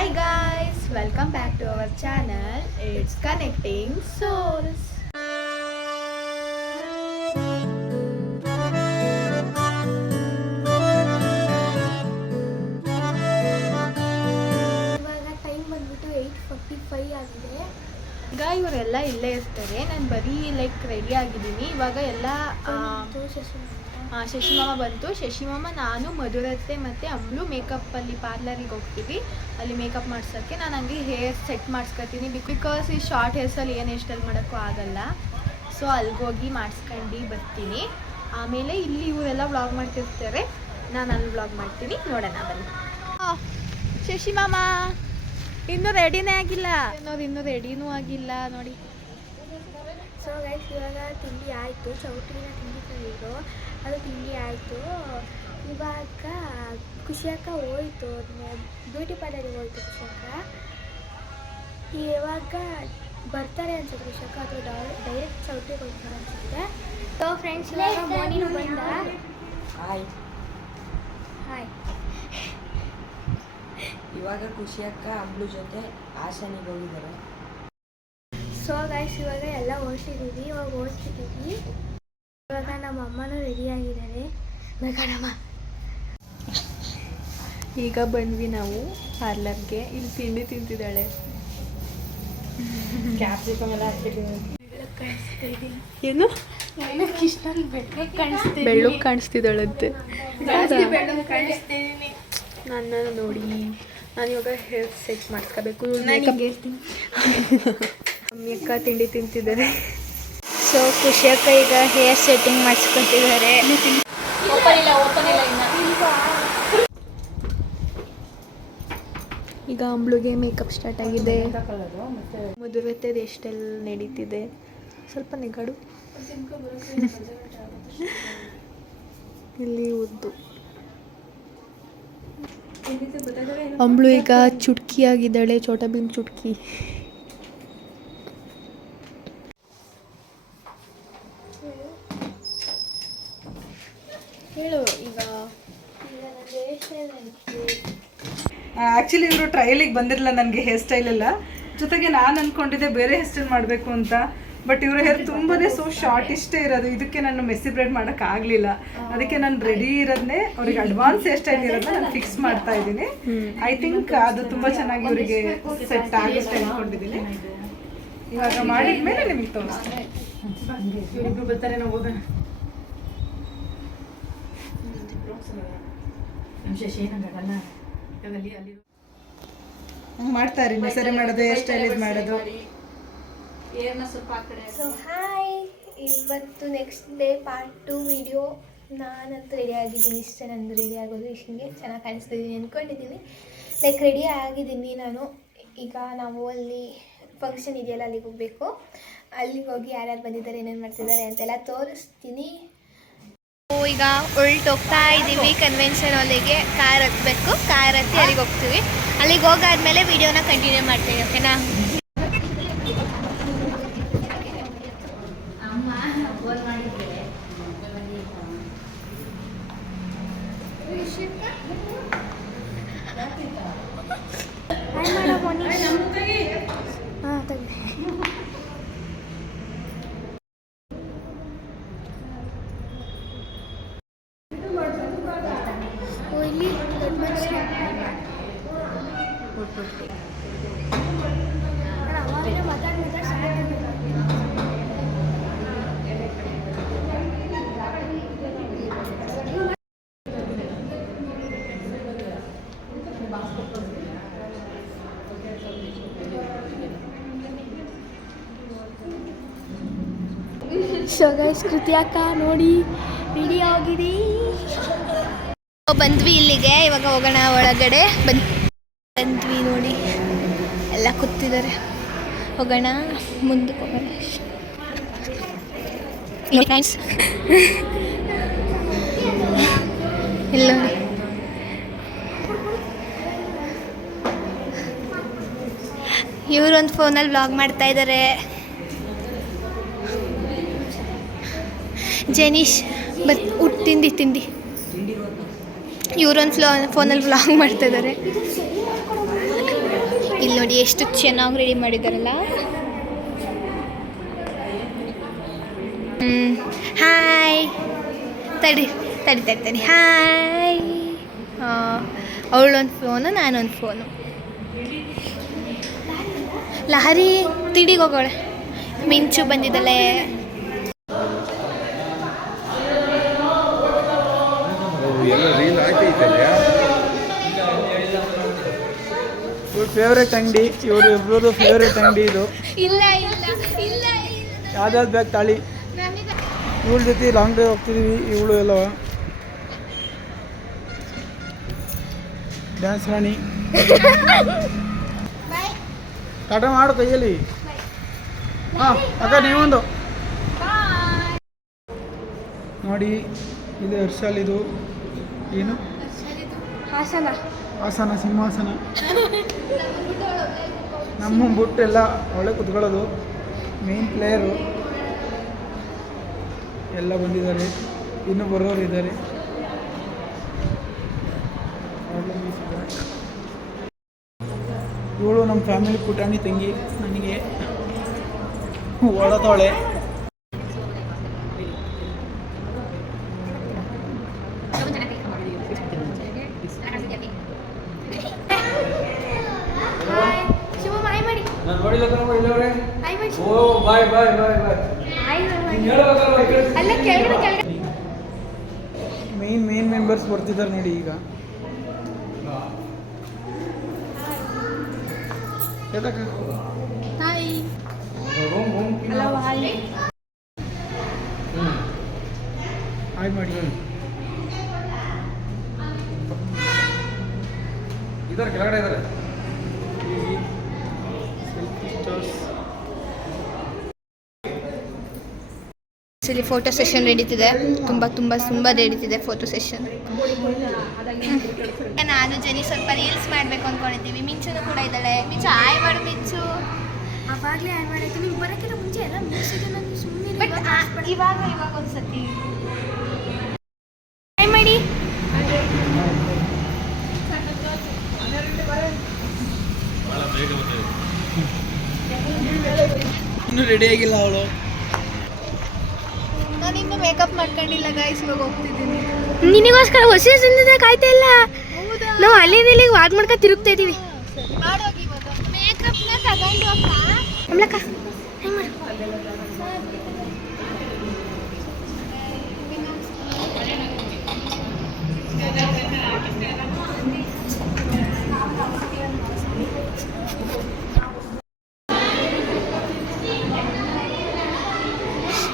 Hi guys, welcome back to our channel. It's Connecting Souls. ಇವಾಗ time ಬಂದ್ಬಿಟ್ಟು 8:45 ಆಗಿದೆ. ಈಗ ಇವರೆಲ್ಲ ಇಲ್ಲೇ ಇರ್ತಾರೆ. ನಾನು ಬರೀ ರೆಡಿ ಆಗಿದ್ದೀನಿ. ಇವಾಗ ಎಲ್ಲ ಶಶಿಮಾಮ ಬಂತು. ಶಶಿಮಾಮ, ನಾನು, ಮಧುರತೆ ಮತ್ತು ಅಮ್ಲು ಮೇಕಪ್ಪಲ್ಲಿ ಪಾರ್ಲರಿಗೆ ಹೋಗ್ತೀವಿ. ಅಲ್ಲಿ ಮೇಕಪ್ ಮಾಡ್ಸೋಕ್ಕೆ ನಾನು ಹಂಗೆ ಹೇರ್ ಸೆಟ್ ಮಾಡಿಸ್ಕೊತೀನಿ. ಬಿಕಾಸ್ ಈ ಶಾರ್ಟ್ ಹೇರ್ಸಲ್ಲಿ ಏನು ಸ್ಟೈಲ್ ಮಾಡೋಕ್ಕೂ ಆಗಲ್ಲ. ಸೊ ಅಲ್ಲಿಗೋಗಿ ಮಾಡಿಸ್ಕೊಂಡು ಬರ್ತೀನಿ. ಆಮೇಲೆ ಇಲ್ಲಿ ಇವರೆಲ್ಲ ವ್ಲಾಗ್ ಮಾಡ್ತಿರ್ತಾರೆ, ನಾನು ಅಲ್ಲಿ ವ್ಲಾಗ್ ಮಾಡ್ತೀನಿ. ನೋಡೋಣ ಬನ್ನಿ. ಶಶಿಮಾಮ ಇನ್ನೂ ರೆಡಿನೇ ಆಗಿಲ್ಲ. ಇನ್ನೂ ರೆಡಿನೂ ಆಗಿಲ್ಲ ನೋಡಿ. ಸೊ ಗೈಸ್, ಇವಾಗ ತಿಂಡಿ ಆಯಿತು. ಚೌಟ್ರಿನ ತಿಂಡಿ ತಂದಿದ್ದು, ಅದು ತಿಂಡಿ ಆಯಿತು. ಇವಾಗ ಖುಷಿಯಕ್ಕ ಹೋಯ್ತು, ಬ್ಯೂಟಿ ಪಾರ್ಲರಿಗೆ ಹೋಯ್ತು ಖುಷಿಯಕ್ಕ. ಇವಾಗ ಬರ್ತಾರೆ ಅನ್ಸುತ್ತೆ ಖುಷಿಯಕ್ಕ, ಅಥವಾ ಡೈರೆಕ್ಟ್ ಚೌಟ್ರಿಗೆ ಹೋಗ್ತಾರೆ ಅನ್ಸುತ್ತೆ. ಸೊ ಫ್ರೆಂಡ್ಸ್, ಇವಾಗ ಮೋನಿನು ಬಂದ. ಹಾಯ್. ಹಾಯ್. ಇವಾಗ ಖುಷಿಯಕ್ಕ ಅಮ್ಲು ಜೊತೆ ಹಾಸನಿಗೆ ಹೋಗಿದ್ದಾರೆ. ಸೊ ಗೈಸ್, ಇವಾಗ ಎಲ್ಲ ಓಡಿಸಿದ್ದೀವಿ. ಇವಾಗ ಓಡಿಸಿದ್ದೀವಿ. ಇವಾಗ ನಮ್ಮ ಅಮ್ಮನೂ ರೆಡಿಯಾಗಿದ್ದಾರೆ. ಬೇಕಮ್ಮ. ಈಗ ಬಂದ್ವಿ ನಾವು ಪಾರ್ಲರ್ಗೆ. ಇಲ್ಲಿ ತಿಂಡಿ ತಿಂತಿದ್ದಾಳೆ. ಕ್ಯಾಪ್ಸಿಕಮ್ ಎಲ್ಲ ಏನು ಬೆಳ್ಳಗೆ ಕಾಣಿಸ್ತಿದ್ದಾಳಂತೆ. ನನ್ನನ್ನು ನೋಡಿ, ನಾನು ಇವಾಗ ಹೇರ್ ಸೆಟ್ ಮಾಡಿಸ್ಕೋಬೇಕು. ಮಮ್ಮಿ ಅಕ್ಕ ತಿಂಡಿ ತಿಂತಿದ್ದಾರೆ. ಸೊ ಖುಷಿಯಕ್ಕ ಈಗ ಹೇರ್ ಸೆಟ್ಟಿಂಗ್ ಮಾಡಿಸ್ಕೊತಿದ್ದಾರೆ. ಈಗ ಅಂಬ್ಳುಗೆ ಮೇಕಪ್ ಸ್ಟಾರ್ಟ್ ಆಗಿದೆ. ಮದುವೆತೆ ಎಷ್ಟೆಲ್ಲ ನಡೀತಿದೆ. ಸ್ವಲ್ಪ ನೆಗಾಡು. ಇಲ್ಲಿ ಉದ್ದು. ಅಂಬ್ಳು ಈಗ ಚುಟ್ಕಿ ಆಗಿದ್ದಾಳೆ, ಚೋಟಾ ಭೀಮ್ ಚುಟ್ಕಿ. ಹೇಳು ಈಗ. ಆ್ಯಕ್ಚುಲಿ ಇವರು ಟ್ರಯಲಿಗೆ ಬಂದಿರಲಿಲ್ಲ ನನಗೆ ಹೇರ್ ಸ್ಟೈಲ್ ಎಲ್ಲ. ಜೊತೆಗೆ ನಾನು ಅಂದ್ಕೊಂಡಿದ್ದೆ ಬೇರೆ ಹೇರ್ ಸ್ಟೈಲ್ ಮಾಡಬೇಕು ಅಂತ. ಬಟ್ ಇವ್ರ ಹೇರ್ ತುಂಬಾನೇ ಸೊ ಶಾರ್ಟ್ ಇಷ್ಟೇ ಇರೋದು. ಇದಕ್ಕೆ ನಾನು ಮೆಸ್ಸಿ ಬ್ರೈಡ್ ಮಾಡೋಕ್ಕಾಗಲಿಲ್ಲ. ಅದಕ್ಕೆ ನಾನು ರೆಡಿ ಇರೋದನ್ನೇ ಅವ್ರಿಗೆ ಅಡ್ವಾನ್ಸ್ ಹೇರ್ ಸ್ಟೈಲ್ ಇರೋದನ್ನ ನಾನು ಫಿಕ್ಸ್ ಮಾಡ್ತಾ ಇದ್ದೀನಿ. ಐ ಥಿಂಕ್ ಅದು ತುಂಬ ಚೆನ್ನಾಗಿ ಇವರಿಗೆ ಸೆಟ್ ಆಗುತ್ತೆ ಅಂದ್ಕೊಂಡಿದ್ದೀನಿ. ಇವಾಗ ಮಾಡಿದ್ಮೇಲೆ ನಿಮಗೆ ತೋರಿಸ್ತೀನಿ. ಇವರಿಬ್ರು ಬರ್ತಾರೆ, ನಾವು ಹೋಗೋಣ. ಮಾಡ್ತಾ ಇರಿ, ಸರಿ ಮಾಡೋದು, ಹೇರ್ ಸ್ಟೈಲ್ ಮಾಡೋದು. ಸೊ ಹಾಯ್, ಇವತ್ತು ನೆಕ್ಸ್ಟ್ ಡೇ ಪಾರ್ಟ್ 2 ವಿಡಿಯೋ. ನಾನಂತೂ ರೆಡಿ ಆಗಿದ್ದೀನಿ. ಇಷ್ಟೇ ನಂದು ರೆಡಿ ಆಗೋದು. ಇಷ್ಟಿಗೆ ಚೆನ್ನಾಗಿ ಕಾಣಿಸ್ತಿದ್ದೀನಿ ಅಂದ್ಕೊಂಡಿದ್ದೀನಿ. ರೆಡಿ ಆಗಿದ್ದೀನಿ ನಾನು. ಈಗ ನಾವು ಅಲ್ಲಿ ಫಂಕ್ಷನ್ ಇದೆಯಲ್ಲ, ಅಲ್ಲಿಗೆ ಹೋಗಬೇಕು. ಅಲ್ಲಿಗೆ ಹೋಗಿ ಯಾರ್ಯಾರು ಬಂದಿದ್ದಾರೆ, ಏನೇನು ಮಾಡ್ತಿದ್ದಾರೆ ಅಂತೆಲ್ಲ ತೋರಿಸ್ತೀನಿ. ಈಗ ಹೊರಟೋಗ್ತಾ ಇದ್ದೀವಿ ಕನ್ವೆನ್ಷನ್ ಹಾಲಿಗೆ. ಕಾರ್ ಹತ್ತಬೇಕು. ಕಾರ್ ಹತ್ತಿ ಅಲ್ಲಿಗೆ ಹೋಗ್ತೀವಿ. ಅಲ್ಲಿಗೆ ಹೋಗಾದ್ಮೇಲೆ ವಿಡಿಯೋನ ಕಂಟಿನ್ಯೂ ಮಾಡ್ತೀವಿ. ಓಕೆನಾ? ಹಾಂ, ತಗೊಳ್ಳಿ. ಇಲ್ಲಿ ದೊಡ್ಡ ಮನುಷ್ಯ ಅವಾಗ ಮಾತಾಡ್ತಾ ಸಾಕು. ಸೊ ಗೈಸ್, ಕೃತಿ ಅಕ್ಕ ನೋಡಿ ರೆಡಿ ಆಗಿದೆ. ಬಂದ್ವಿ ಇಲ್ಲಿಗೆ. ಇವಾಗ ಹೋಗೋಣ ಒಳಗಡೆ. ಬಂದ್ವಿ ನೋಡಿ, ಎಲ್ಲ ಕೂತಿದ್ದಾರೆ. ಹೋಗೋಣ, ಮುಂದಕ್ಕೆ ಹೋಗೋಣ. ಫ್ರೆಂಡ್ಸ್, ಇಲ್ಲ ಇವರೊಂದು ಫೋನಲ್ಲಿ ವ್ಲಾಗ್ ಮಾಡ್ತಾ ಇದ್ದಾರೆ. ಜೆನೀಶ್ ತಿಂಡಿ ಇವರೊಂದು ಫೋನಲ್ಲಿ ವ್ಲಾಗ್ ಮಾಡ್ತಾ ಇದ್ದಾರೆ. ಇಲ್ಲಿ ನೋಡಿ ಎಷ್ಟು ಚೆನ್ನಾಗಿ ರೆಡಿ ಮಾಡಿದಾರಲ್ಲ. ಹಾಯ್ ತಡಿ ತಡಿ ತಡಿ ತಡಿ ಹಾಯ್. ಅವಳೊಂದು ಫೋನು ನಾನೊಂದು ಫೋನು. ಲಹರಿ ತಿಂಡಿಗೆ ಹೋಗೋಳೆ. ಮಿಂಚು ಬಂದಿದ್ದಾಳೆ. ಫೇವ್ರೇಟ್ ಅಂಗಡಿ, ಇವರು ಇಬ್ಬರದು ಫೇವ್ರೇಟ್ ಅಂಗಡಿ ಇದು. ಇಲ್ಲ ಇಲ್ಲ ಇಲ್ಲ ಯಾವ್ದಾವ್ದು ಬೇಕು ತಾಳಿ. ಇವಳ ಜೊತೆ ಲಾಂಗ್ ಡ್ರೈವ್ ಹೋಗ್ತಿದ್ದೀವಿ. ಇವಳು ಎಲ್ಲ ಡ್ಯಾನ್ಸ್ ರಾಣಿ. ಟಾಟಾ ಮಾಡು ಕೈಯಲ್ಲಿ. ಹಾಂ ಅಕ್ಕ ನೀವೊಂದು ನೋಡಿ. ಇದು ಹರ್ಷಾಲಿದು ಏನು ಆಸನ, ಸಿಂಹಾಸನ. ನಮ್ಮ ಬುಟ್ಟೆಲ್ಲ ಒಳ್ಳೆ ಕುತ್ಕೊಳ್ಳೋದು. ಮೇನ್ ಪ್ಲೇಯರು ಎಲ್ಲ ಬಂದಿದ್ದಾರೆ, ಇನ್ನೂ ಬರೋರು ಇದ್ದಾರೆ. ಇವಳು ನಮ್ಮ ಫ್ಯಾಮಿಲಿ ಪುಟಾಣಿ ತಂಗಿ. ನನಗೆ ಓಡತಾಳೆ. ಮೇನ್ ಮೆಂಬರ್ಸ್ ಬರ್ತಿದ್ದಾರೆ ನೋಡಿ ಈಗ. ಹಾಯ್ ಮಾಡಿ. ಇದ್ದಾರೆ ಕೆಳಗಡೆ ಇದ್ದಾರೆ. ಇಲ್ಲಿ ಫೋಟೋ ಸೆಷನ್ ನಡೀತಿದೆ. ತುಂಬ ತುಂಬ ತುಂಬ ನಡೀತಿದೆ ಫೋಟೋ ಸೆಷನ್. ನಾನು ಜನಿ ಸ್ವಲ್ಪ ರೀಲ್ಸ್ ಮಾಡಬೇಕು ಅಂದ್ಕೊಂಡಿದ್ದೀವಿ. ಮಿಂಚುನು ಕೂಡ ಇದ್ದಾಳೆ. ಮಿಂಚು ಆಯ್ ಮಾಡು. ಮಿಂಚು ಅವಾಗಲೇ ಆಯ್ ಮಾಡಾಯ್ತು. ನೀವು ಬರೋಕ್ಕಿಂತ ಮುಂಚೆ ಎಲ್ಲ ಮ್ಯೂಸಿಕ್ ನನಗೆ ಸುಮ್ಮನೆ. ಬಟ್ ಇವಾಗ ಒಂದ್ಸತಿ ಆಯ್ ಮಾಡಿ. ಇನ್ನೂ ರೆಡಿ ಆಗಿಲ್ಲ ಅವಳು. ನಾನು ಇನ್ನೂ ಮೇಕಪ್ ಮಾಡ್ಕೊಂಡಿಲ್ಲ ಗೈಸ್. ಇವಾಗ ಹೋಗ್ತಿದ್ದೀನಿ. ನಿನಗೋಸ್ಕರ ಹೊಸ ಸಂದಿದೆ ಕಾಯ್ತಾ ಇಲ್ಲ. ನಾವು ಅಲ್ಲಿಂದ ಇಲ್ಲಿಗೆ ವಾಕ್ ಮಾಡ್ಕೊಂಡು ತಿರುಗ್ತಾ ಇದ್ದೀವಿ. ಮಾಡೋಗಿ ಇವಾಗ ಮೇಕಪ್ನ ತಗೊಂಡು ಅಮ್ಲಕ್ಕ ಹೆಂಗೆ ಮಾಡು.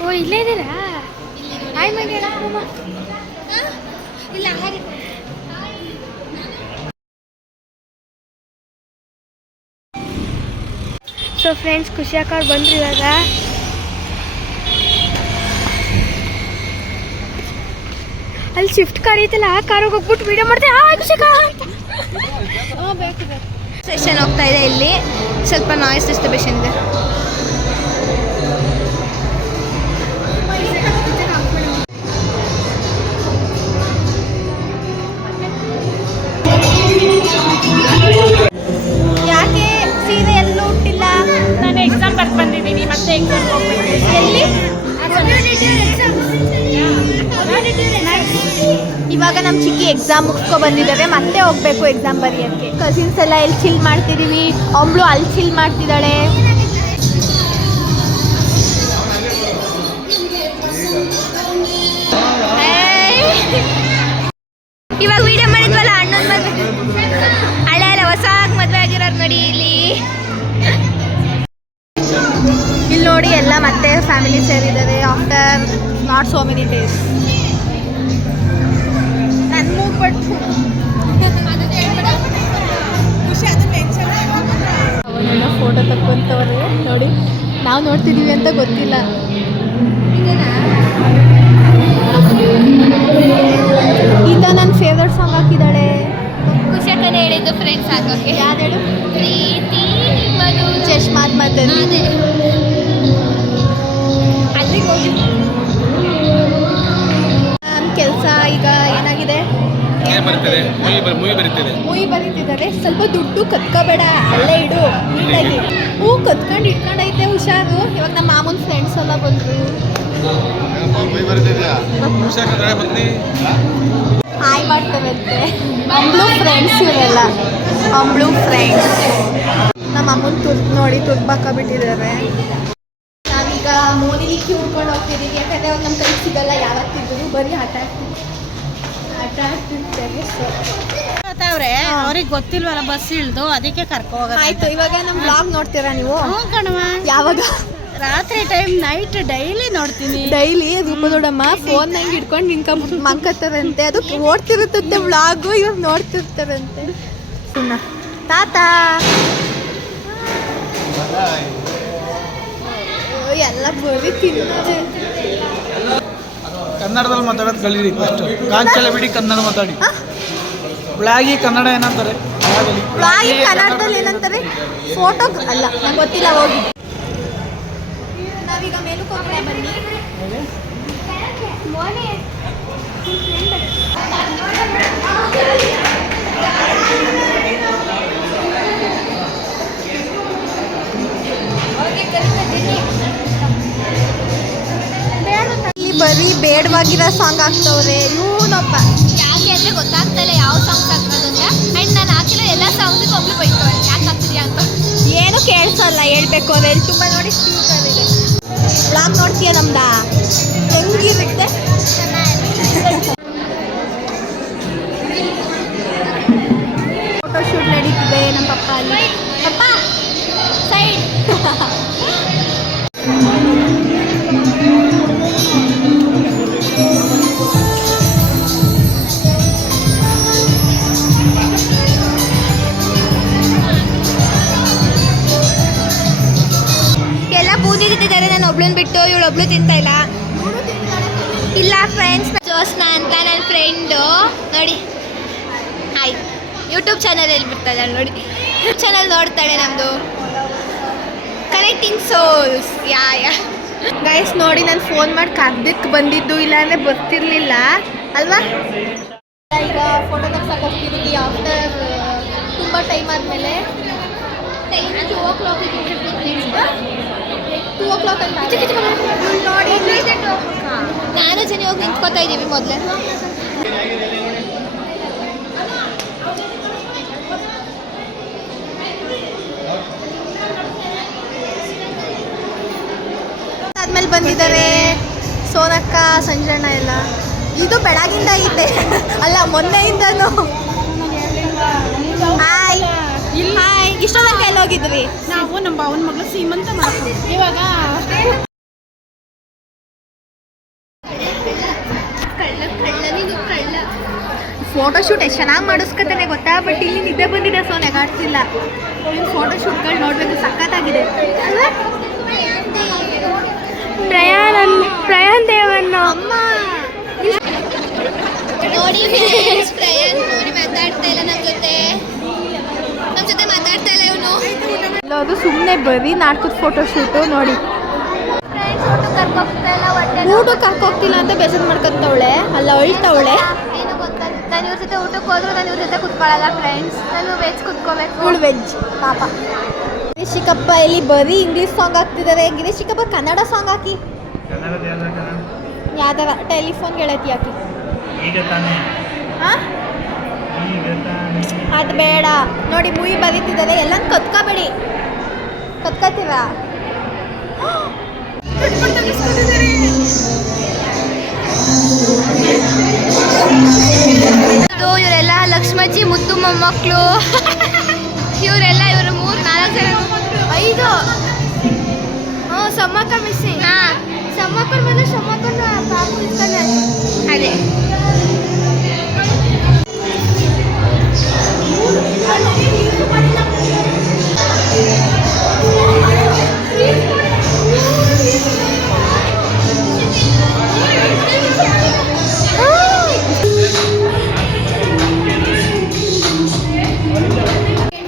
ಓ ಇಲ್ಲೇ ಇದ್ದೀರಾ? ಹಾಯ್ ಮಾಡಿ ಇಲ್ಲ ಹಾಗೆ. ಸೊ ಫ್ರೆಂಡ್ಸ್, ಖುಷಿಯಾಕ ಅವ್ರು ಬಂದ್ರು ಇವಾಗ. ಅಲ್ಲಿ ಶಿಫ್ಟ್ ಕಾರ್ ಐತಲ್ಲ, ಆ ಕಾರಿಗೆ ಹೋಗ್ಬಿಟ್ಟು ವಿಡಿಯೋ ಮಾಡ್ತಾರೆ. ಸೆಷನ್ ಹೋಗ್ತಾ ಇದೆ. ಇಲ್ಲಿ ಸ್ವಲ್ಪ ನಾಯ್ಸ್ ಡಿಸ್ಟರ್ಬೇಷನ್ ಇದೆ. ಯಾಕೆ ಸೀರೆ ಎಲ್ಲೂ ಹುಟ್ಟಿಲ್ಲ? ನಾನು ಎಕ್ಸಾಮ್ ಬರ್ದು ಬಂದಿದ್ದೀನಿ. ಮತ್ತೆ ಎಕ್ಸಾಮ್ ಹೋಗ್ಬೇಕು. ಎಲ್ಲಿ? ಇವಾಗ ನಮ್ಮ ಚಿಕ್ಕಿ ಎಕ್ಸಾಮ್ ಮುಗಿಸ್ಕೊ ಬಂದಿದ್ದಾವೆ. ಮತ್ತೆ ಹೋಗ್ಬೇಕು ಎಕ್ಸಾಮ್ ಬರೆಯೋಕ್ಕೆ. ಕಸಿನ್ಸ್ ಎಲ್ಲ ಎಲ್ಲಿ ಚಿಲ್ ಮಾಡ್ತಿದ್ದೀವಿ. ಒಬ್ಳು ಅಲ್ಲಿ ಚಿಲ್ ಮಾಡ್ತಿದ್ದಾಳೆ. ಇವಾಗ ವಿಡಿಯೋ ಮಾಡಿದ್ವಲ್ಲ ಅಣ್ಣನ ಮದುವೆ. ಹಳೆ ಎಲ್ಲ ಹೊಸ ಮದುವೆ ಆಗಿರೋರು ನೋಡಿ ಇಲ್ಲಿ. ಇಲ್ಲಿ ನೋಡಿ ಎಲ್ಲ ಮತ್ತೆ ಫ್ಯಾಮಿಲಿ ಸೇರಿದ್ದಾರೆ after not so many days. ನನ್ನ ಮೂಗ್ಬಟ್ಟು ಅವನ್ನೆಲ್ಲ ಫೋಟೋ ತಕ್ಕೊಂತವ್ರೆ ನೋಡಿ. ನಾವು ನೋಡ್ತಿದ್ದೀವಿ ಅಂತ ಗೊತ್ತಿಲ್ಲ. ಈತ ನನ್ನ ಫೇವ್ರೆಟ್ ಸಾಂಗ್ ಹಾಕಿದ್ದಾಳೆ. ಖುಷಿಯಾಕನೇ ಹೇಳಿದ್ದು ಫ್ರೆಂಡ್ಸ್ ಹಾಕೋಕ್ಕೆ. ಯಾವ್ದು ಹೇಳು? ಪ್ರೀತಿ ಮಧು ಚಶ್ಮಾದ್ ಮದಲ್ಲಿ. ಅಲ್ಲಿಗೆ ಹೋಗಿ ನನ್ನ ಕೆಲಸ ಈಗ ಏನಾಗಿದೆ? ಬರ್ತದೆ ಮೂವಿ ಬರೀತದೆ ಮೂವಿ ಬರೀತಿದ್ದಾರೆ. ಸ್ವಲ್ಪ ದುಡ್ಡು ಕತ್ಕೋಬೇಡ, ಅಲ್ಲೇ ಇಡು ನೀಟಾಗಿ. ಹೂ ಕತ್ಕೊಂಡು ಇಟ್ಕೊಂಡೈತೆ, ಹುಷಾರು. ಇವಾಗ ನಮ್ಮ ಮಾಮೂನ್ ಫ್ರೆಂಡ್ಸ್ ಎಲ್ಲ ಬಂದರು. ಹಾಯ್ ಮಾಡ್ತಾರಂತೆ. ಅಂಬ್ಳು ಫ್ರೆಂಡ್ಸ್ ಇವರೆಲ್ಲ, ಅಂಬ್ಳು ಫ್ರೆಂಡ್ಸ್. ನಮ್ಮ ಅಮ್ಮನ ನೋಡಿ ತುರ್ಬಾಕಬಿಟ್ಟಿದ್ದಾರೆ. ನಾವೀಗ ಮೋನಿಲಿ ಕ್ಯೂರ್ಕೊಂಡು ಹೋಗ್ತಿದ್ದೀವಿ, ಯಾಕಂದರೆ ಅವ್ರು ನಮ್ಮ ಕೈ ಸಿಗಲ್ಲ ಯಾವತ್ತಿದ್ರು. ಬರೀ ಆಟ ಆಡ್ತಿರ್ತಾರೆ. ಅವ್ರಿಗೆ ಗೊತ್ತಿಲ್ವಲ್ಲ ಬಸ್ ಇಳ್ದು, ಅದಕ್ಕೆ ಕರ್ಕೊ ಹೋಗೋದು. ಆಯ್ತು, ಇವಾಗ ನಮ್ಮ ಬ್ಲಾಗ್ ನೋಡ್ತೀರಾ ನೀವು? ಕಣವ, ಯಾವಾಗ? ರಾತ್ರಿ ಟೈಮ್ ನೈಟ್ ಡೈಲಿ ನೋಡ್ತೀನಿ. ಡೈಲಿ ರೂಪ ದೊಡ್ಡಮ್ಮ ಫೋನ್ ನಂಗೆ ಹಿಡ್ಕೊಂಡು ಮಂಕತ್ತಾರಂತೆ. ಅದು ಓಡ್ತಿರುತ್ತಂತೆ ವ್ಲಾಗು, ಇವಾಗ ನೋಡ್ತಿರ್ತಾರಂತೆ. ಸುಣ್ಣ ತಾತ ಎಲ್ಲ ಬರೀ ತಿನ್ನೋದೆ. ಕನ್ನಡದಲ್ಲಿ ಮಾತಾಡೋದು ಕಲೀರಿ ಫಸ್ಟ್. ಗಾಂಚಲ ಬಿಡಿ ಕನ್ನಡ ಮಾತಾಡಿ. ಬ್ಲಾಗಿ ಕನ್ನಡ ಏನಂತಾರೆ? ವ್ಲಾಗಿ ಕನ್ನಡದಲ್ಲಿ ಏನಂತಾರೆ? ಫೋಟೋ ಅಲ್ಲ, ನಂಗೆ ಗೊತ್ತಿಲ್ಲ. ಹೋಗಿ ನಾವೀಗ ಮೇಲಕ್ಕೆ ಹೋಗೋಣ ಬನ್ನಿ. ಇಲ್ಲಿ ಬರೀ ಬೇಡವಾಗಿರೋ ಸಾಂಗ್ ಆಗ್ತವ್ರೆ. ಇವನೊಬ್ಬ ಯಾಕೆ ಅಂದರೆ ಗೊತ್ತಾಗ್ತಾಯಿಲ್ಲ ಯಾವ ಸಾಂಗ್ಸ್ ಆಗ್ತದೆ ಅಂತ. ಆ್ಯಂಡ್ ನಾನು ಹಾಕಿರೋ ಎಲ್ಲ ಸಾಂಗ್ಸಿಗೆ ಒಬ್ಳು ಬೈತವಳೆ, ಯಾಕೆ ಆಗ್ತಿದ್ಯಾ ಅಂತ. ಏನು ಕೇಳಿಸಲ್ಲ ಹೇಳ್ಬೇಕು ಅಂದ್ರೆ. ಇಲ್ಲಿ ತುಂಬ ನೋಡಿ ಸ್ಪೀಕರ್ ಇದೆ. ವ್ಲಾಗ್ ನೋಡ್ತೀಯ ನಮ್ದ? ಹೆಂಗಿರುತ್ತೆ? ಫೋಟೋ ಶೂಟ್ ನಡೀತಿದೆ ನಮ್ಮ ಪಪ್ಪ ಅಲ್ಲಿ. ಪಪ್ಪ ಸೈಡ್. ಎಲ್ಲ ಬೂದಿ ತಿಂತಿದ್ದಾರೆ, ನಾನು ಒಬ್ಳನ್ನ ಬಿಟ್ಟು ಇವಳೊಬ್ಳು ತಿಂತಾ ಇಲ್ಲ. ಇಲ್ಲ ಫ್ರೆಂಡ್ಸ್, ಜೋಸ್ನಾ ಅಂತ ನನ್ನ ಫ್ರೆಂಡು ನೋಡಿ. ಹಾಯ್, ಯೂಟ್ಯೂಬ್ ಚಾನಲಲ್ಲಿ ಬರ್ತಾಳೆ ನೋಡಿ. ಯೂಟ್ಯೂಬ್ ಚಾನಲ್ ನೋಡ್ತಾಳೆ ನಮ್ಮದು ಕನೆಕ್ಟಿಂಗ್ ಸೋಲ್ಸ್. ಯಾ ಗೈಸ್ ನೋಡಿ, ನಾನು ಫೋನ್ ಮಾಡಿ ಕರ್ದಿಕ್ಕೆ ಬಂದಿದ್ದು, ಇಲ್ಲಾಂದರೆ ಬರ್ತಿರ್ಲಿಲ್ಲ ಅಲ್ವಾ? ಈಗ ಫೋಟೋ ತೆಗ್ಸಕ್ಕೆ ಹೋಗ್ತಿದ್ದೀವಿ ಆಫ್ಟರ್ ತುಂಬ ಟೈಮ್ ಆದಮೇಲೆ. 2 o'clock ಇದೆ. 2 o'clock ಅಂತ ನೋಡಿ. ನಾನು ಜನ ಹೋಗಿ ನಿಂತ್ಕೋತಾ ಇದ್ದೀವಿ ಮೊದಲೇ. ಆದ್ಮೇಲೆ ಬಂದಿದ್ದಾರೆ ಸೋನಕ್ಕ, ಸಂಜಣ್ಣ ಎಲ್ಲ. ಇದು ಬೆಳಗಿಂದ ಐತೆ ಅಲ್ಲ, ಮೊನ್ನೆಯಿಂದನೂ. Hi hi. ಇಷ್ಟೊಂದು ಎಲ್ಲ ಹೋಗಿದ್ವಿ ನಾವು ನಮ್ಮ ಭಾವನ ಮಗಳು ಸೀಮಂತ ಮಾಡ್ತೀವಿ ಇವಾಗ. ಫೋಟೋ ಶೂಟ್ ಎಷ್ಟು ಚೆನ್ನಾಗಿ ಮಾಡಿಸ್ಕೊತಾನೆ ಗೊತ್ತಾ? ಬಟ್ ಇಲ್ಲಿ ನಿದ್ದೆ ಬಂದಿದೆ, ಸೊ ನೆಗಾಡ್ತಿಲ್ಲ. ಫೋಟೋ ಶೂಟ್ಗಳು ನೋಡಬೇಕು, ಸಖತ್ತಾಗಿದೆ. ಪ್ರಯಾಣ್ ದೇವನ್ನ ಅಮ್ಮ ನೋಡಿ ಪ್ರಯಾಣ್ ನೋಡಿ ಮಾತಾಡ್ತಾ ಇಲ್ಲ ನಮ್ಮ ಜೊತೆ ಮಾತಾಡ್ತಾ ಇಲ್ಲ ಇವನು. ಅದು ಸುಮ್ಮನೆ ಬರೀ ನಾಟಕದ ಫೋಟೋ ಶೂಟು ನೋಡಿ. ಊಟಕ್ಕೆ ಕರ್ಕೋಗ್ತಿಲ್ಲ ಅಂತ ಬೇಸರ ಮಾಡ್ಕೊತವಳೆ, ಅಲ್ಲ ಅಳ್ತವಳೆ. ಏನು ಗೊತ್ತಾ, ನಾನು ಇವ್ರ ಜೊತೆ ಊಟಕ್ಕೆ ಹೋದ್ರು ನಾನು ಇವ್ರ ಜೊತೆ ಕುತ್ಕೊಳ್ಳಲ್ಲ ಫ್ರೆಂಡ್ಸ್. ನಾನು ವೆಜ್ ಕುತ್ಕೋಬೇಕು. ಇವಳು ವೆಜ್ ಪಾಪ. ಗಿರೀಶ್ ಚಿಕ್ಕಪ್ಪ ಇಲ್ಲಿ ಬರೀ ಇಂಗ್ಲೀಷ್ ಸಾಂಗ್ ಹಾಕ್ತಿದ್ದಾರೆ. ಗಿರೀಶ್ ಚಿಕ್ಕಪ್ಪ ಕನ್ನಡ ಸಾಂಗ್ ಹಾಕಿ. ಯಾವ್ದಾರ ಟೆಲಿಫೋನ್ ಗೆಳತಿ ಹಾಕಿ. ಹಾಂ, ಅದು ಬೇಡ ನೋಡಿ. ಮೂವಿ ಬರೀತಿದ್ದಾರೆ, ಎಲ್ಲ ಕತ್ಕೋಬೇಡಿ. ಕತ್ಕೋತೀರಾ? ಇವರೆಲ್ಲ ಲಕ್ಷ್ಮಜ್ಜಿ ಮುದ್ದು ಮೊಮ್ಮಕ್ಕಳು. ಇವರೆಲ್ಲ ಇವರು 3-4 ಜನ 5. ಸಮ್ಮಕ್ಕ ಮಿಸ್ಸಿಂಗ್. ಸಮ್ಮಕ್ಕನ ಮೇಲೆ ಸಮ್ಮಕ್ಕನ ಪಾಪು ಇರ್ತಾನೆ. ಅದೇ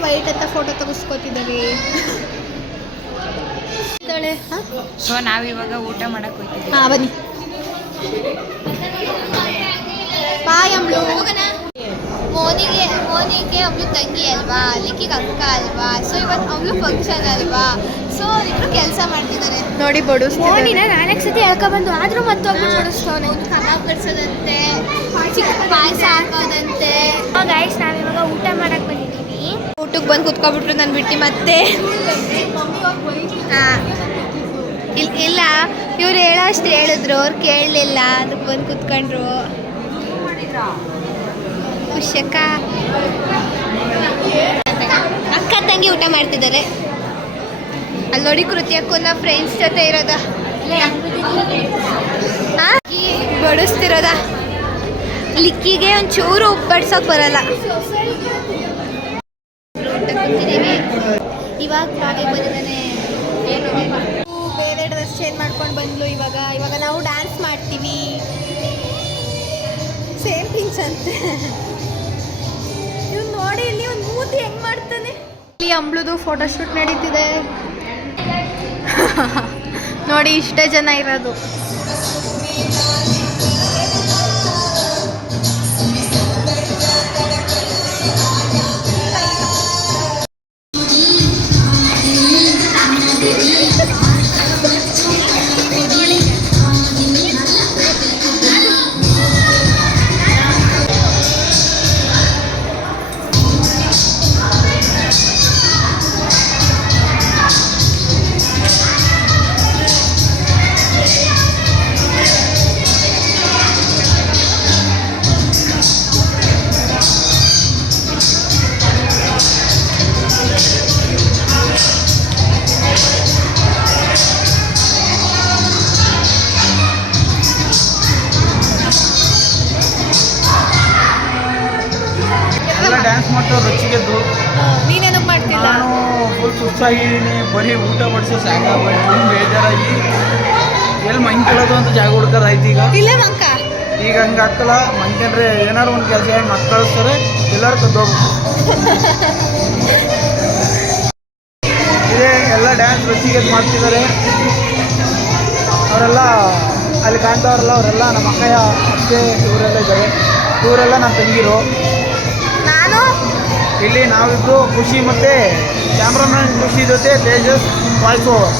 ವೈಟ್ ಅಂತ ಫೋಟೋ ತೆಗೆಸ್ಕೊತಿದ್ದೀವಿ. ಸೊ ನಾವಿವಾಗ ಊಟ ಮಾಡಕ್ಕೆ ಹೋಗ್ತೀವಿ. ಹಾಂ ಬನ್ನಿ. ಬಾಯ್ ಅಮ್ಳು. ಮೋನಿಗೆ ಅವಳು ತಂಗಿ ಅಲ್ವಾ, ಲಿಕ್ಕಿಗೆ ಅಕ್ಕ ಅಲ್ವಾ, ಸೊ ಇವತ್ತು ಅವಳು ಫಂಕ್ಷನ್ ಅಲ್ವಾ, ಸೊ ಇಬ್ಬರು ಕೆಲಸ ಮಾಡ್ತಿದ್ದಾರೆ. ನೋಡಿ ಮೋನಿನ 4 ಸತಿ ಹೇಳ್ಕೊಬಂದು ಆದರೂ ಮತ್ತೊಬ್ಬರು ಬಡಿಸ್ತವನೆ. ಅವನು ಕಬಾಬ್ ಬಡಿಸೋದಂತೆ, ಚಿಕ್ಕ ಪಾಯಸ ಹಾಕೋದಂತೆ. ಗೈಸ್ ನಾವಿವಾಗ ಊಟ ಮಾಡಕ್ಕೆ ಬಂದಿದ್ದೀವಿ. ಊಟಕ್ಕೆ ಬಂದು ಕುತ್ಕೊಬಿಟ್ರು ನಾನು ಬಿಟ್ಟು ಮತ್ತೆ. ಹಾಂ ಇಲ್ಲ ಇವ್ರು ಹೇಳೋ ಅಷ್ಟು ಹೇಳಿದ್ರು, ಅವ್ರು ಕೇಳಲಿಲ್ಲ, ಅದಕ್ಕೆ ಬಂದು ಕುತ್ಕೊಂಡ್ರು. ಖುಷಿಯಕ್ಕ ಅಕ್ಕ ತಂಗಿ ಊಟ ಮಾಡ್ತಿದ್ದಾರೆ. ಅಲ್ಲಿ ನೋಡಿ ಕೃತ್ಯಕ್ಕೂನ ಫ್ರೆಂಡ್ಸ್ ಜೊತೆ ಇರೋದ, ಬಡಿಸ್ತಿರೋದ. ಲಿಕ್ಕಿಗೆ ಒಂಚೂರು ಉಪ್ಪು ಬಡ್ಸೋಕೆ ಬರಲ್ಲ. ಇವಾಗ ಬ್ಲಾಗಿಗೆ ಬಂದಿದ್ದಾನೆ. ಬೇರೆ ಡ್ರೆಸ್ ಚೇಂಜ್ ಮಾಡ್ಕೊಂಡು ಬಂದ್ಲು. ಇವಾಗ ನಾವು ಡ್ಯಾನ್ಸ್ ಮಾಡ್ತೀವಿ. ಸೇಮ್ ಪಿಂಚ್ ಅಂತೆ. ಇವ್ನು ನೋಡಿ ಇಲ್ಲಿ ಒಂದು ಮೂತಿ ಹೆಂಗ್ ಮಾಡ್ತಾನೆ. ಇಲ್ಲಿ ಅಂಬ್ಳುದು ಫೋಟೋಶೂಟ್ ನಡೀತಿದೆ. ನೋಡಿ ಇಷ್ಟೇ ಜನ ಇರೋದು. ಎಲ್ಲ ಡ್ಯಾನ್ಸ್ ಮಾಡ್ತಾರೆ ರುಚಿಗೆದ್ದು. ನೀನೇನಕ್ಕೆ ಮಾಡ್ತಿಲ್ಲ? ನಾನು ಫುಲ್ ಸುಸ್ತಾಗಿದ್ದೀನಿ, ಬರೀ ಊಟ ಬಡಿಸೋ ಸಾಕಾಗ್ಬಿಟ್ಟು ಬೇಜಾರಾಗಿ ಎಲ್ಲಿ ಮಂಕ್ಕೊಳ್ಳೋದು ಅಂತ ಜಾಗ ಹುಡ್ಕೋದಾಯ್ತು. ಇಲ್ಲೇ ಮಂಕ ಈಗ ಹಂಗೆ ಹಾಕಲ್ಲ. ಮಂಕ್ಕೊಂಡ್ರೆ ಏನಾರು ಒಂದು ಕೆಲಸ ಹೇಳಿ ಮತ್ತೆ ಕಳಿಸ್ತಾರೆ, ಎಲ್ಲರೂ ಕದ್ದೋಗ್ಬೇಕು. ಇದೇ ಎಲ್ಲ ಡ್ಯಾನ್ಸ್ ರುಚಿಗೆದ್ದು ಮಾಡ್ತಿದ್ದಾರೆ. ಅವರೆಲ್ಲ ಅಲ್ಲಿ ಕಾಣ್ತಾವ್ರಲ್ಲ, ಅವರೆಲ್ಲ ನಮ್ಮ ಅಕ್ಕಯ್ಯ ಅತ್ತೆ ಇವರೆಲ್ಲ ಇದ್ದಾರೆ. ಇವರೆಲ್ಲ ನಮ್ಮ ತಂಗಿರು. ನಾನು ಇಲ್ಲಿ ನಾವಿದ್ದು ಖುಷಿ ಮತ್ತು ಕ್ಯಾಮ್ರಾಮನ್ ಖುಷಿ ಜೊತೆ ತೇಜಸ್ ವಾಯ್ಸ್ ಓವರ್.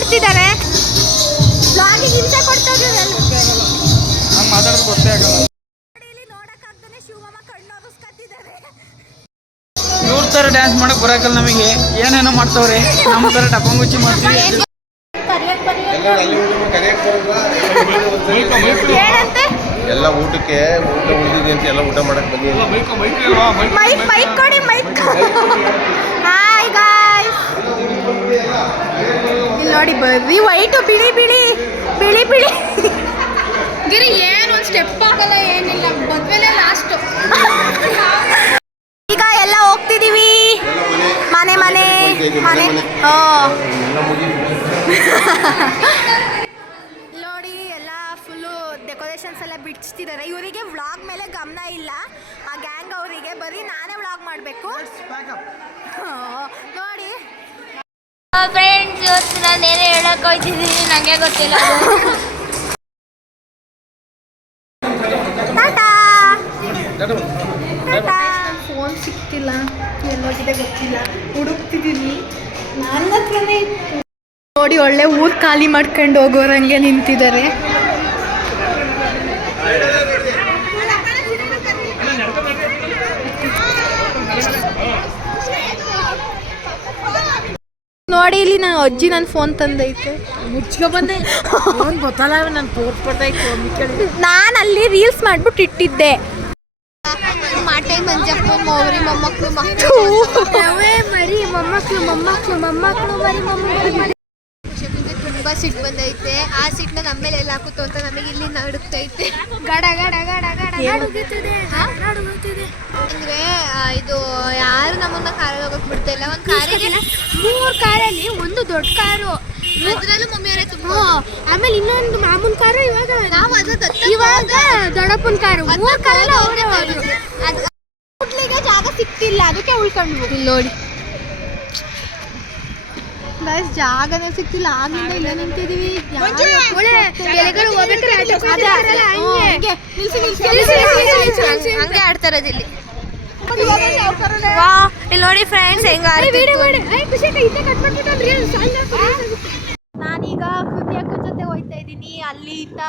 ಕೊಡ್ತಿದ್ದಾರೆ. ಬ್ಲಾಗಿಗೆ ಹಿಂಸೆ ಕೊಡ್ತಾ ಇದ್ದಾರೆ. ಹಂಗೆ ಮಾತಾಡೋದು ಗೊತ್ತೇ ಆಗಲ್ಲ. ಇವ್ರ ಥರ ಡ್ಯಾನ್ಸ್ ಮಾಡಕ್ ಬರಕಲ್ಲ ನಮಗೆ, ಏನೇನೋ ಮಾಡ್ತವ್ರೆ. ನಮ್ಮ ಥರ ಟಪಂಗುಚ್ಚಿ ಮಾಡ್ತೀವಿ. ಏನಂತೆ ಎಲ್ಲ ಊಟಕ್ಕೆ ಊಟ ಉಳಿದಿದೆ ಅಂತ ಎಲ್ಲ ಊಟ ಮಾಡಕ್ ಬಂದಿದ್ದೀವಿ. ಮೈಕ್ ಕೊಡಿ ಮೈಕ್. ಹಾಯ್ ಗಾಯ್ಸ್, ಇಲ್ಲಿ ನೋಡಿ ಬರ್ರಿ ವೈಟು ಬಿಳಿ ಬಿಳಿ ಬಿಳಿ ಬಿಳಿ ಗಿರಿ ಏನು ಒಂದು ಸ್ಟೆಪ್ ಆಗಲ್ಲ ಏನಿಲ್ಲ, ಮದ್ವೆಲೆ ಲಾಸ್ಟು. ಈಗ ಎಲ್ಲ ಹೋಗ್ತಿದೀವಿ ಮನೆ ಮನೆ ಮನೆ. ನೋಡಿ ಎಲ್ಲ ಫುಲ್ಲು ಡೆಕೋರೇಷನ್ಸ್ ಎಲ್ಲ ಬಿಡಿಸ್ತಿದ್ದಾರೆ. ಇವರಿಗೆ ವ್ಲಾಗ್ ಮೇಲೆ ಗಮನ ಇಲ್ಲ, ಆ ಗ್ಯಾಂಗ್ ಅವರಿಗೆ. ಬರೀ ನಾನೇ ವ್ಲಾಗ್ ಮಾಡಬೇಕು ನೋಡಿ. ಫ್ರೆಂಡ್ಸ್, ಇವತ್ತು ನಾನು ಏನೇ ಹೇಳಕ್ ಹೋಗ್ತಿದ್ದೀನಿ ನನಗೆ ಗೊತ್ತಿಲ್ಲ. ಫೋನ್ ಸಿಗ್ತಿಲ್ಲ, ಎಲ್ಲೋಗಿದೆ ಗೊತ್ತಿಲ್ಲ, ಹುಡುಕ್ತಿದ್ದೀನಿ. ನನ್ನ ಹತ್ರನೇ ನೋಡಿ, ಒಳ್ಳೆ ಊರು ಖಾಲಿ ಮಾಡ್ಕೊಂಡು ಹೋಗೋರಂಗೆ ನಿಂತಿದ್ದಾರೆ. ನೋಡಿ ಇಲ್ಲಿ ನಾನು ಅಜ್ಜಿ ನನ್ನ ಫೋನ್ ತಂದೈತೆ, ಮುಚ್ಕೊಬಂದೆ ಫೋನ್ ಗೊತ್ತಲ್ಲ, ನಾನು ತೋರ್ಸ್ಕೊಡ್ತಾಯಿತ್ತು. ನಾನು ಅಲ್ಲಿ ರೀಲ್ಸ್ ಮಾಡ್ಬಿಟ್ಟು ಇಟ್ಟಿದ್ದೆ. ಮಾಟೆ ಮಂಜಪ್ಪ ಮೌರಿ ಮೊಮ್ಮಕ್ಕಳು ಮಕ್ಕಳು ಮರಿ ಮೊಮ್ಮಕ್ಕಳು ಮೊಮ್ಮಕ್ಕಳು ಮೊಮ್ಮಕ್ಕಳು ಮರಿ ಮೊಮ್ಮಕ್ಕಳು. ತುಂಬಾ ಸಿಟ್ಟು ಬಂದೈತೆ. ಆ ಸಿಟ್ಟನ್ನ ನಮ್ಮ ಮೇಲೆ ಎಲ್ಲ ಹಾಕುತ್ತೋ ಅಂತ ನಮಗೆ ಇಲ್ಲಿ ನಡುಕ್ತೈತೆ. ಗಡ ಗಡ ಗಡ ಗಡ ನಡುಗುತ್ತಿದೆ ಅಂದ್ರೆ ಇದು ಯಾರು ನಮ್ಮನ್ನ ಕಾರಲ್ಲಿ ಹೋಗಕ್ ಬಿಡ್ತಾ ಇಲ್ಲ. ಒಂದು ಕಾರಿಗೆ 3 ಕಾರಲ್ಲಿ ಒಂದು ದೊಡ್ಡ ಕಾರು, ಅದ್ರಲ್ಲೂ ಮಮ್ಮಿಯವರೇ ತುಂಬ. ಆಮೇಲೆ ಇನ್ನೊಂದು ಮಾಮೂನ್ ಕಾರು. ಇವಾಗ ದೊಡ್ಡಪ್ಪನ ಕಾರು. 3 ಕಾರಲ್ಲಿ ಅವರೇ ಹೋದ್ರು. ಹುಟ್ಲಿಗೆ ಜಾಗ ಸಿಕ್ತಿಲ್ಲ, ಅದಕ್ಕೆ ಉಳ್ಕೊಂಡ್ವು. ಇಲ್ಲಿ ನೋಡಿ ಜಾಗನೇ ಸಿಕ್ತಿಲ್ಲ, ಆಗಿಂದ ಇಲ್ಲೇ ನಿಂತಿದೀವಿ. ಹಂಗೆ ಆಡ್ತಾ ಇರೋದು ಇಲ್ಲಿ. ಇಲ್ಲಿ ನೋಡಿ ಫ್ರೆಂಡ್ಸ್ ಹೆಂಗ. ನಾನೀಗ ಕೃತಿ ಅಕ್ಕ ಜೊತೆ ಹೋಗ್ತಾ ಇದ್ದೀನಿ. ಅಲ್ಲಿಂದ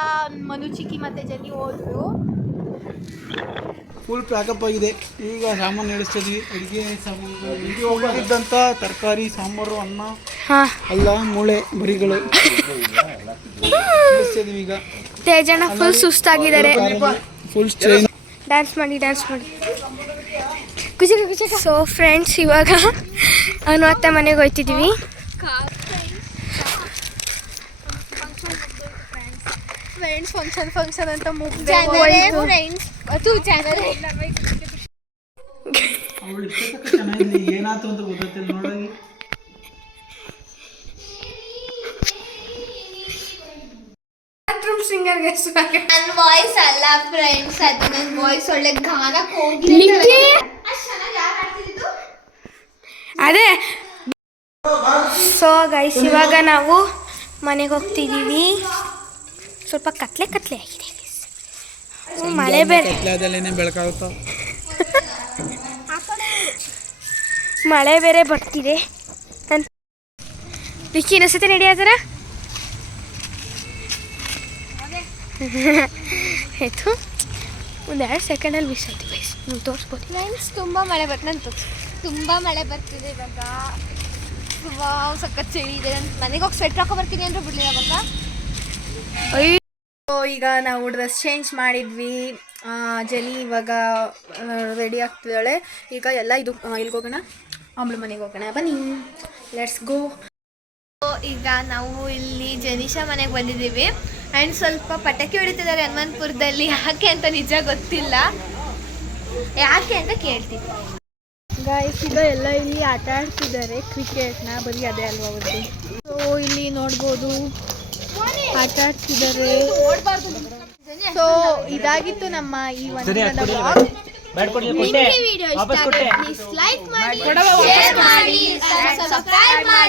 ಮನು ಚಿಕ್ಕಿ ಮತ್ತೆ ಜನಿ ಹೋದ್ರು. ಫುಲ್ ಪ್ಯಾಕಪ್ ಆಗಿದೆ. ಈಗ ಸಾಮಾನು ನಡೆಸ್ತಿದ್ವಿ. ಅಡುಗೆ ಸಾಮಾನುಗಳು ಇಲ್ಲಿ ಹೋಗಿದ್ದಂಥ ತರಕಾರಿ, ಸಾಂಬಾರು, ಅನ್ನ, ಅಲ್ಲ ಮೂಳೆ ಬರಿಗಳು ನಡೆಸ್ತಿದ್ವಿ. ಈಗ ತೇಜಣ್ಣ ಫುಲ್ ಸುಸ್ತಾಗಿದ್ದಾರೆ. Full change. ಡ್ಯಾನ್ಸ್ ಮಾಡಿ ಸೊ ಫ್ರೆಂಡ್ಸ್, ಇವಾಗ ಅವನು ಅತ್ತೆ ಮನೆಗೆ ಹೋಗ್ತಿದ್ದೀವಿ. ಫ್ರೆಂಡ್ಸ್ ಫಂಕ್ಷನ್ ಅಂತ ಮುಗ್ದೆ ಅವಳು ಇಷ್ಟಕ್ಕೆ ಚೆನ್ನಾಗಿದೆ, ಏನಾಯ್ತು ಅಂತ ಗೊತ್ತಿಲ್ಲ ನೋಡಿ. ನನ್ನ ವಾಯ್ಸ್ ಅಲ್ಲ ಫ್ರೆಂಡ್ಸ್, ಅದು ನನ್ನ ವಾಯ್ಸ್ ಒಳ್ಳೆ ಗಾನಕ್ಕೆ ಹೋಗಿ ಅದೇ. ಸೊ ಗೈಸ್, ಇವಾಗ ನಾವು ಮನೆಗೆ ಹೋಗ್ತಿದ್ದೀವಿ. ಸ್ವಲ್ಪ ಕತ್ಲೆ ಆಗಿದೆ. ಮಳೆ ಬೇರೆ, ಬೆಳಕಾಗುತ್ತ. ಮಳೆ ಬೇರೆ ಬರ್ತಿದೆ. ವಿಕ್ಕಿ ಇನ್ನೊಂದ್ಸತಿ ನಡೆಯತ್ತಾರ ಆಯಿತು. 1-2 ಸೆಕೆಂಡಲ್ಲಿ ಮಿಸ್ ಆಯ್ತು ಗೈಸ್, ನೀವು ತೋರಿಸ್ಬೋದು. ಫ್ರೆಂಡ್ಸ್, ತುಂಬ ಮಳೆ ಬರ್ತಿದೆ ಇವಾಗ. ಸಖತ್ ಚಳಿ ಇದೆ. ಮನೆಗೆ ಹೋಗಿ ಸ್ವೆಟ್ರ್ ಹಾಕೋ ಬರ್ತೀನಿ ಅಂದ್ರೆ ಬಿಡಲಿಲ್ಲ ಗೊತ್ತಾ. ಈಗ ನಾವು ಡ್ರೆಸ್ ಚೇಂಜ್ ಮಾಡಿದ್ವಿ. ಜನಿ ಇವಾಗ ರೆಡಿ ಆಗ್ತಿದ್ದಾಳೆ. ಈಗ ಎಲ್ಲ ಇದು ಇಲ್ಲಿಗೆ ಹೋಗೋಣ, ಅಮ್ಮಳ ಮನೆಗೆ ಹೋಗೋಣ. ಬನ್ನಿ, ಲೆಟ್ಸ್ ಗೋ. ಈಗ ನಾವು ಇಲ್ಲಿ ಜನಿಷಾ ಮನೆಗೆ ಬಂದಿದ್ದೀವಿ. ಆ್ಯಂಡ್ ಸ್ವಲ್ಪ ಪಟಾಕಿ ಹೊಡಿತಿದ್ದಾರೆ ಹನುಮಂತಪುರದಲ್ಲಿ. ಯಾಕೆ ಅಂತ ನಿಜ ಗೊತ್ತಿಲ್ಲ, ಯಾಕೆ ಅಂತ ಕೇಳ್ತೀವಿ. ಗಾಯ್ಸ್, ಈಗ ಎಲ್ಲ ಇಲ್ಲಿ ಆಟ ಆಡ್ತಿದ್ದಾರೆ ಕ್ರಿಕೆಟ್ನ. ಬರೀ ಅದೇ ಅಲ್ವಾ ಅವ್ರದ್ದು. ಸೊ ಇಲ್ಲಿ ನೋಡ್ಬೋದು ಆಟ ಆಡ್ತಿದ್ದಾರೆ. ಸೊ ಇದಾಗಿತ್ತು ನಮ್ಮ ಈ ಒಂದು ವ್ಲಾಗ್. ಲೈಕ್ ಮಾಡಿ, ಶೇರ್ ಮಾಡಿ, ಸಬ್ಸ್ಕ್ರೈಬ್ ಮಾಡಿ.